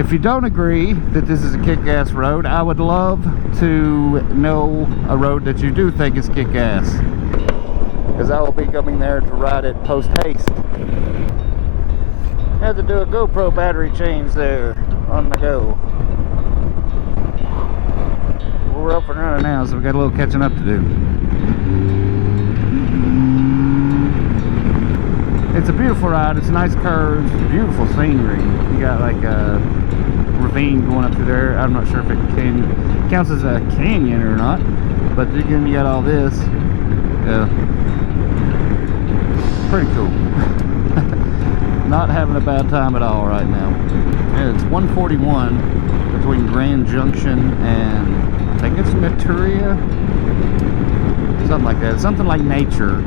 If you don't agree that this is a kick-ass road, I would love to know a road that you do think is kick-ass, because I will be coming there to ride it post-haste. Had to do a GoPro battery change there on the go. We're up and running now, so we got a little catching up to do. It's a beautiful ride. It's nice curves, beautiful scenery. You got like a ravine going up through there. I'm not sure if it counts as a canyon or not, but again, you got all this. Pretty cool. Not having a bad time at all right now. Yeah, it's 141 between Grand Junction and I think it's Naturita, something like that. Something like nature.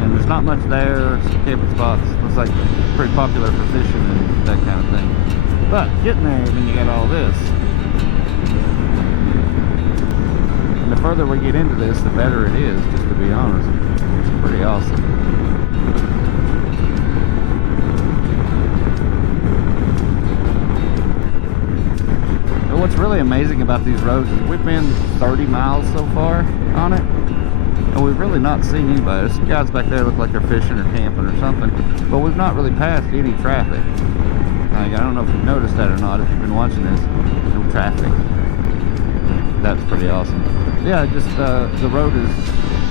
And there's not much there. It's camping spots. Looks like pretty popular for fishing and that kind of thing. But getting there, then you got all this. And the further we get into this, the better it is, just to be honest. It's pretty awesome. But what's really amazing about these roads is we've been 30 miles so far on it. And we've really not seen anybody. Some guys back there look like they're fishing or camping or something, but we've not really passed any traffic. Like, I don't know if you've noticed that or not, if you've been watching this. No traffic. That's pretty awesome. Yeah, just the road is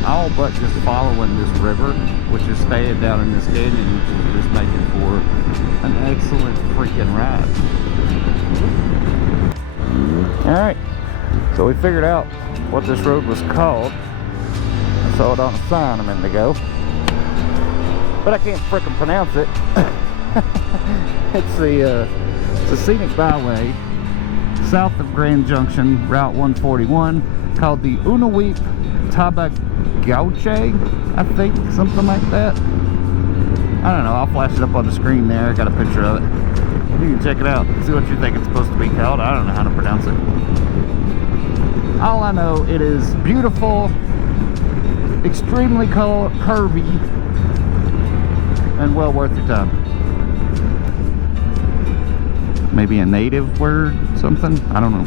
all but just following this river, which is staying down in this canyon, which is just making for an excellent freaking ride. Alright, so we figured out what this road was called. I saw it on a sign a minute ago, but I can't frickin' pronounce it. It's the scenic byway south of Grand Junction, Route 141, called the Unaweep Tabegauche, I think, something like that. I don't know, I'll flash it up on the screen there. I got a picture of it. You can check it out, see what you think it's supposed to be called. I don't know how to pronounce it. All I know, it is beautiful, extremely curvy, and well worth your time. Maybe a native word, something? I don't know.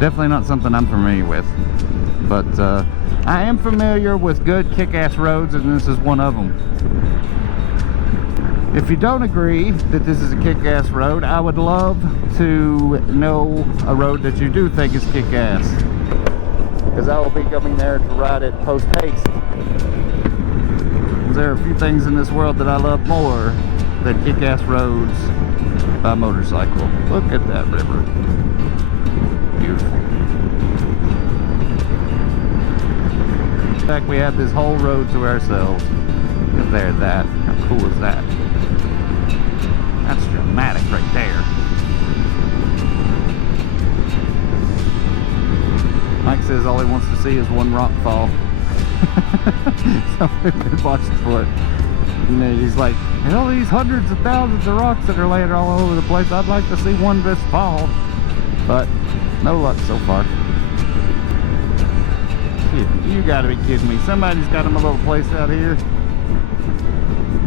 Definitely not something I'm familiar with. But I am familiar with good kick-ass roads, and this is one of them. If you don't agree that this is a kick-ass road, I would love to know a road that you do think is kick-ass, because I will be coming there to ride it post-haste. There are a few things in this world that I love more than kick-ass roads by motorcycle. Look at that river. Beautiful. In fact, we have this whole road to ourselves. Look there, that. How cool is that? That's dramatic right there. Mike says all he wants to see is one rock fall. So we've been watching for it. And then he's like, and all these hundreds of thousands of rocks that are laying all over the place, I'd like to see one just fall. But no luck so far. You gotta be kidding me. Somebody's got him a little place out here.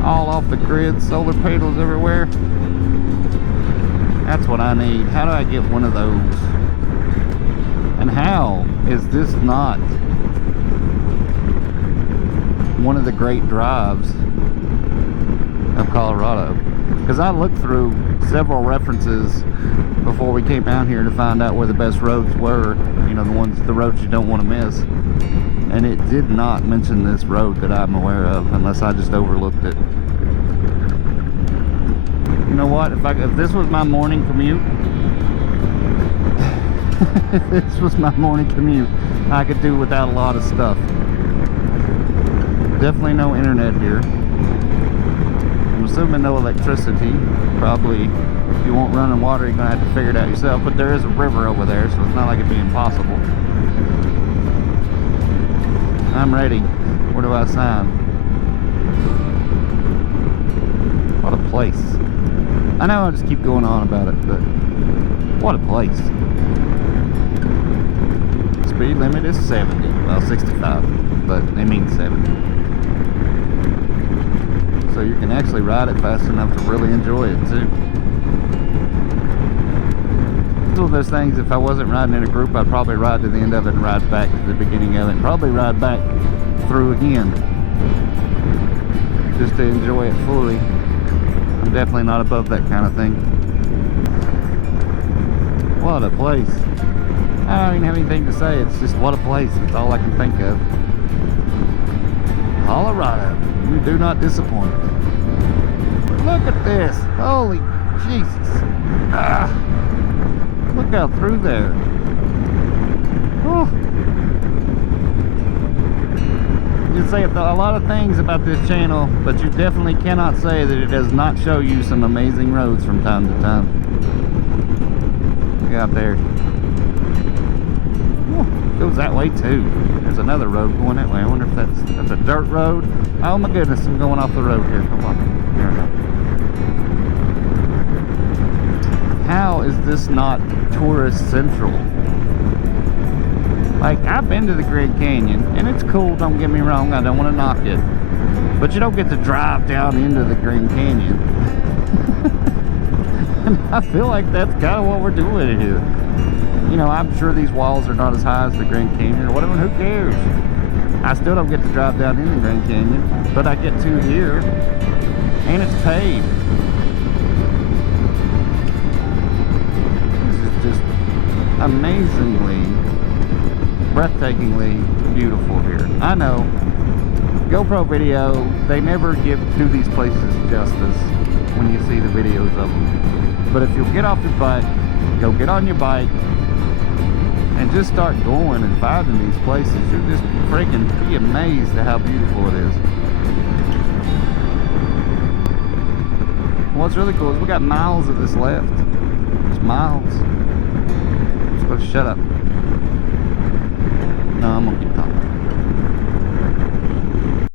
All off the grid, solar panels everywhere. That's what I need. How do I get one of those? And how is this not one of the great drives of Colorado? Because I looked through several references before we came out here to find out where the best roads were. You know, the roads you don't want to miss. And it did not mention this road that I'm aware of, unless I just overlooked it. You know what? If this was my morning commute, if this was my morning commute, I could do without a lot of stuff. Definitely no internet here. I'm assuming no electricity. Probably, if you won't run in water, you're gonna have to figure it out yourself. But there is a river over there, so it's not like it'd be impossible. I'm ready. Where do I sign? What a place. I know I just keep going on about it, but what a place. Speed limit is 70. Well, 65, but they mean 70. So you can actually ride it fast enough to really enjoy it too. those things, if I wasn't riding in a group, I'd probably ride to the end of it and ride back to the beginning of it, and probably ride back through again, just to enjoy it fully. I'm definitely not above that kind of thing. What a place. I don't even have anything to say, it's just what a place, it's all I can think of. Colorado, you do not disappoint. Look at this, holy Jesus. Look out through there. Whew. You can say a lot of things about this channel, but you definitely cannot say that it does not show you some amazing roads from time to time. Look out there. It goes that way too. There's another road going that way. I wonder if that's a dirt road. Oh my goodness, I'm going off the road here. Come on. Here we go. How is this not tourist central? Like, I've been to the Grand Canyon, and it's cool, don't get me wrong, I don't want to knock it. But you don't get to drive down into the Grand Canyon. And I feel like that's kind of what we're doing here. You know, I'm sure these walls are not as high as the Grand Canyon or whatever, who cares? I still don't get to drive down in the Grand Canyon, but I get to here, and it's paved. This is just amazingly, breathtakingly beautiful here. I know, GoPro video, they never do these places justice when you see the videos of them. But if you'll get off your bike, go get on your bike, and just start going and finding these places, you'll just freaking be amazed at how beautiful it is. What's really cool is we got miles of this left. Just miles. I'm supposed to shut up. No, I'm gonna keep talking.